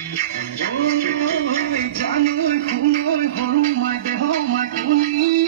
Ôi, cha ơi, khung ơi, hồn mai để hồn mai của ni.